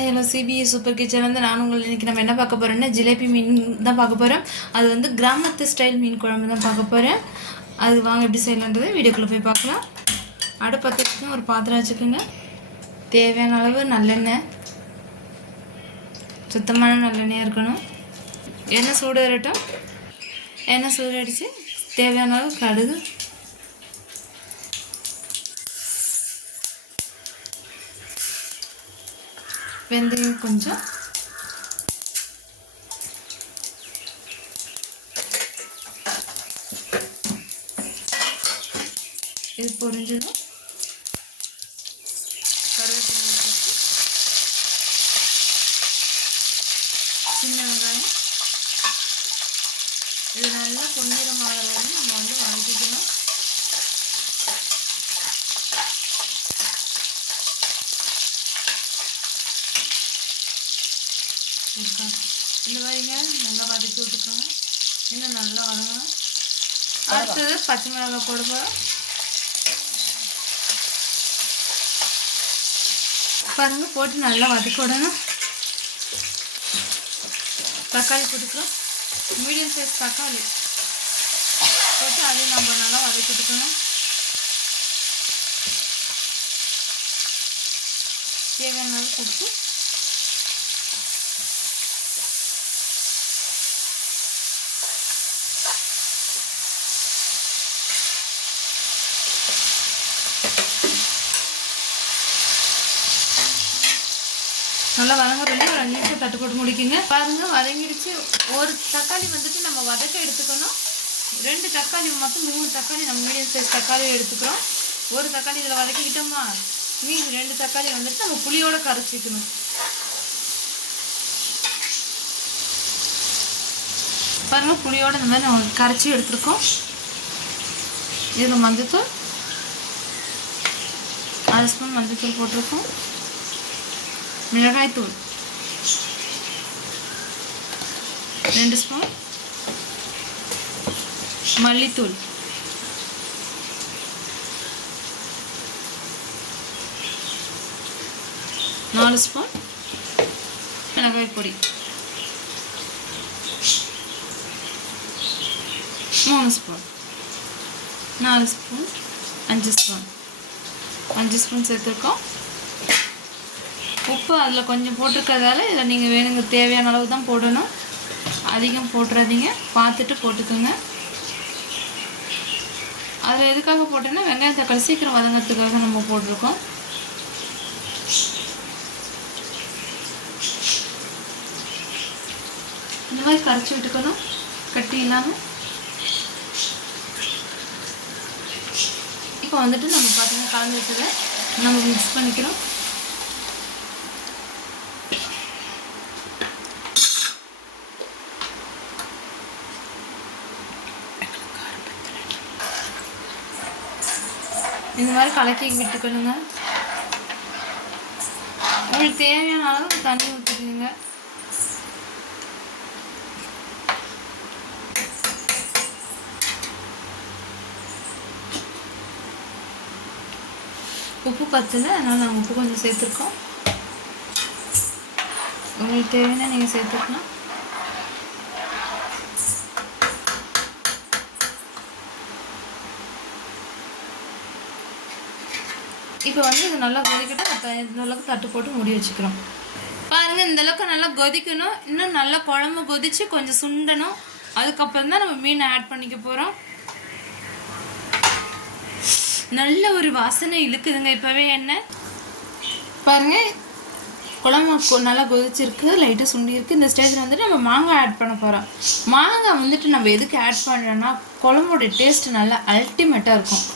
Hello CBE super kitchen வந்து நான் உங்களுக்கு இன்றைக்கி நம்ம என்ன பார்க்க போகிறோம்னா ஜிலேபி மீன் தான் பார்க்க போகிறோம். அது வந்து கிராமத்து ஸ்டைல் மீன் குழம்பு தான் பார்க்க போகிறேன். அது வாங்க எப்படி செய்யலான்றதை வீடியோக்குள்ளே போய் பார்க்கலாம். அடுப்பு பற்ற வச்சுக்கோங்க, ஒரு பாத்திரம் வச்சுக்கோங்க. தேவையான அளவு நல்லெண்ணெய், சுத்தமான நல்லெண்ணெயாக இருக்கணும். எண்ணெய் சூடு வரட்டும். எண்ணெய் சூடு அடித்து தேவையான அளவு கடுகு, வெந்தயம் கொஞ்சம், இது பொரிஞ்சதும் கருவேப்பிலை, சின்ன வெங்காயம், இது நல்லா பொன்னிறமாக வரையும் நம்ம வந்து வதக்கிக்கணும். இந்த மாதிரிங்க நல்லா வதக்கி விட்டுக்கோங்க. இன்னும் நல்லா வதங்கணும். அடுத்தது பச்சை மிளகாய் போடுவோம். பாருங்கள், போட்டு நல்லா வதக்கி விடணும். தக்காளி போட்டுக்கலாம். மீடியம் சைஸ் தக்காளி போட்டு அதையும் நம்ம நல்லா வதக்கி விட்டுக்கணும். தேவையான அளவு உப்பு, நல்லா வதங்க ஒரு 5 நிமிஷம் தட்டு போட்டு முடிக்குங்க. பாருங்கள், வதங்கிடுச்சு. ஒரு தக்காளி வந்துட்டு நம்ம வதக்க எடுத்துக்கணும். 2 தக்காளி மொத்தம் 3 தக்காளி நம்ம மீடியம் சைஸ் தக்காளி எடுத்துக்கிறோம். ஒரு தக்காளி இதில் வதக்கிக்கிட்டோமா, மீன் 2 தக்காளி வந்துட்டு நம்ம புளியோட கரைச்சிக்கணும். பாருங்கள், புளியோட இந்த மாதிரி நம்ம கரைச்சி எடுத்துருக்கோம். இதில் மஞ்சத்தூள் 1/2 ஸ்பூன் மஞ்சத்தூள் போட்டிருக்கோம். மிளகாய்த்தூள் 2 ஸ்பூன், மல்லித்தூள் 4 ஸ்பூன், மிளகாய் பொடி 3 ஸ்பூன், 4 ஸ்பூன், 5 ஸ்பூன் சேர்த்துருக்கோம். உப்பு அதில் கொஞ்சம் போட்டிருக்கிறதால இதில் நீங்கள் வேணுங்க தேவையான அளவு தான் போடணும். அதிகம் போட்டுறாதீங்க, பார்த்துட்டு போட்டுக்கோங்க. அதில் எதுக்காக போட்டோன்னா வெங்காயம் தக்காளி சீக்கிரம் வதங்கிறதுக்காக நம்ம போட்டிருக்கோம். இந்த மாதிரி கரைச்சி விட்டுக்கணும், கட்டி இல்லாமல். இப்போ வந்துட்டு நம்ம பார்த்தீங்கன்னா கலந்து வச்சதை நம்ம மிக்ஸ் பண்ணிக்கிறோம். இந்த மாதிரி கலக்கி விட்டுக்கணுங்க. உங்களுக்கு தேவையான அளவு தண்ணி ஊற்றிக்கணுங்க. உப்பு பத்தல, அதனால் நாங்கள் உப்பு கொஞ்சம் சேர்த்துருக்கோம். உங்களுக்கு தேவைன்னா நீங்கள் சேர்த்துக்கலாம். இப்போ வந்து இது நல்லா கொதிக்கிட்டு இந்த அளவுக்கு தட்டு போட்டு மூடி வச்சுக்கிறோம். பாருங்கள், இந்த அளவுக்கு நல்லா கொதிக்கணும். இன்னும் நல்லா குழம்பு கொதித்து கொஞ்சம் சுண்டணும். அதுக்கப்புறம் தான் நம்ம மீனை ஆட் பண்ணிக்க போகிறோம். நல்ல ஒரு வாசனை இழுக்குதுங்க இப்போவே எண்ணெய். பாருங்கள், குழம்பு நல்லா கொதிச்சிருக்கு, லைட்டாக சுண்டிருக்கு. இந்த ஸ்டேஜில் வந்துட்டு நம்ம மாங்காய் ஆட் பண்ண போகிறோம். மாங்காய் வந்துட்டு நம்ம எதுக்கு ஆட் பண்ணுறோன்னா குழம்போடைய டேஸ்ட்டு நல்லா அல்டிமேட்டாக இருக்கும்.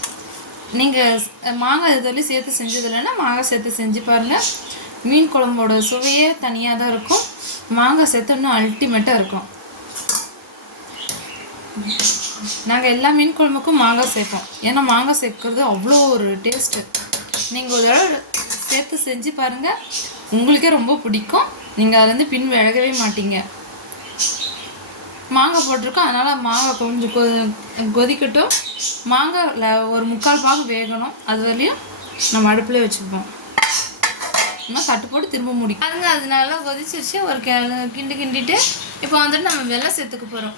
நீங்கள் மாங்காய் இதுவரையும் சேர்த்து செஞ்சது இல்லைன்னா மாங்காய் சேர்த்து செஞ்சு பாருங்கள். மீன் குழம்போட சுவையே தனியாக தான் இருக்கும். மாங்காய் சேர்த்து இன்னும் அல்டிமேட்டாக இருக்கும். நாங்கள் எல்லா மீன் குழம்புக்கும் மாங்காய் சேர்ப்போம். ஏன்னா மாங்காய் சேர்க்கறது அவ்வளோ ஒரு டேஸ்ட்டு. நீங்கள் ஒரு தடவை சேர்த்து செஞ்சு பாருங்கள், உங்களுக்கே ரொம்ப பிடிக்கும். நீங்கள் அதுலேருந்து பின் விலகவே மாட்டீங்க. மாங்காய் போட்டிருக்கோம், அதனால் மாங்காய் கொஞ்சம் கொதிக்கட்டும். மாங்காய் ஒரு 3/4 பாகம் வேகணும். அது வரையும் நம்ம அடுப்புலேயே வச்சுப்போம். இன்னும் தட்டு போட்டு திரும்ப முடியும் அதுங்க. அது நல்லா கொதிச்சிருச்சு. ஒரு கிண்டிட்டு இப்போ வந்துட்டு நம்ம வெல்லம் சேர்த்துக்க போகிறோம்.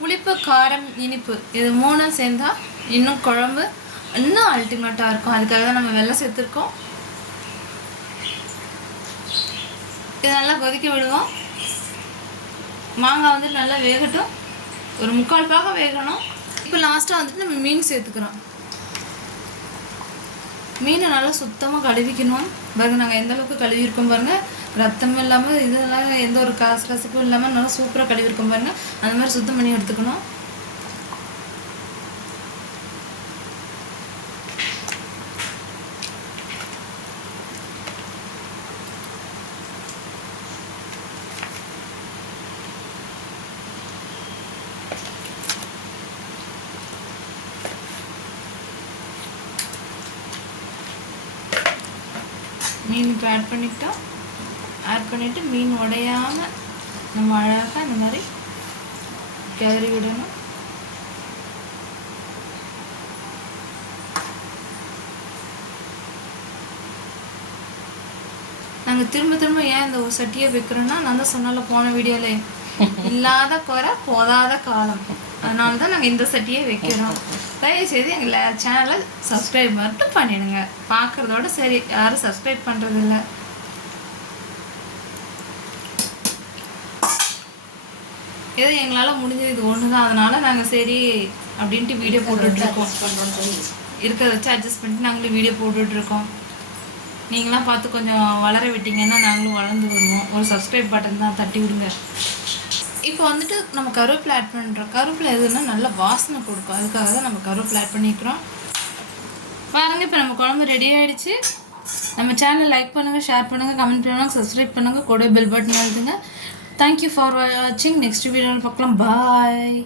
புளிப்பு, காரம், இனிப்பு இது 3 சேர்ந்தா இன்னும் குழம்பு இன்னும் அல்டிமேட்டாக இருக்கும். அதுக்காக தான் நம்ம வெல்லம் சேர்த்துருக்கோம். இது நல்லா கொதிக்க விடுவோம். மாங்காய் வந்துட்டு நல்லா வேகட்டும். ஒரு 3/4 பாகம் வேகணும். இப்போ லாஸ்ட்டாக வந்துட்டு நம்ம மீன் சேர்த்துக்கிறோம். மீனை நல்லா சுத்தமாக கழுவிக்கணும். பாருங்கள் நாங்கள் எந்த அளவுக்கு கழுவிருக்கோம் பாருங்கள். ரத்தமும் இல்லாமல் இதெல்லாம் எந்த ஒரு கசப்பும் இல்லாமல் நல்லா சூப்பராக கழுவிருக்கோம் பாருங்கள். அந்த மாதிரி சுத்தம் பண்ணி எடுத்துக்கணும். மீன் இப்போ ஆட் பண்ணிக்கிட்டோம். ஆட் பண்ணிவிட்டு மீன் உடையாமல் நம்ம அழகாக இந்த மாதிரி கிளறி விடணும். நாங்கள் திரும்ப ஏன் இந்த ஒரு சட்டியை வைக்கிறோன்னா, நான் தான் சொன்னால போன வீடியோவில் இல்லாத குறை போதாத காலம், அதனால தான் நாங்கள் இந்த சட்டியை வைக்கிறோம். தயவுசெய்து எங்கள் சேனலை சப்ஸ்கிரைப் மட்டும் பண்ணிடுங்க. பார்க்குறதோட சரி, யாரும் சப்ஸ்கிரைப் பண்ணுறதில்ல. ஏதோ எங்களால் முடிஞ்சது இது ஒன்று தான். அதனால் நாங்கள் சரி அப்படின்ட்டு வீடியோ போட்டுட்ருக்கோம். இருக்கிறத வச்சு அட்ஜஸ்ட் பண்ணிட்டு நாங்களும் வீடியோ போட்டுட்ருக்கோம். நீங்களாம் பார்த்து கொஞ்சம் வளர விட்டீங்கன்னா நாங்களும் வளர்ந்து வருவோம். ஒரு சப்ஸ்கிரைப் பட்டன் தான் தட்டி விடுங்க. இப்போ வந்துட்டு நம்ம கருவேப்பிலை ஆட் பண்ணுறோம். கருவேப்பிலை எதுன்னா நல்ல வாசனை கொடுக்கும். அதுக்காக தான் நம்ம கருவேப்பிலை ஆட் பண்ணிக்கிறோம். பாருங்கள், இப்போ நம்ம குழம்பு ரெடி ஆகிடுச்சு. நம்ம சேனலை லைக் பண்ணுங்கள், ஷேர் பண்ணுங்கள், கமெண்ட் பண்ணுங்கள், சப்ஸ்கிரைப் பண்ணுங்கள், கூட பெல் பட்டன் எழுதுங்க. தேங்க்யூ ஃபார் வாட்சிங். நெக்ஸ்ட் வீடியோவில் பார்க்கலாம். பாய்.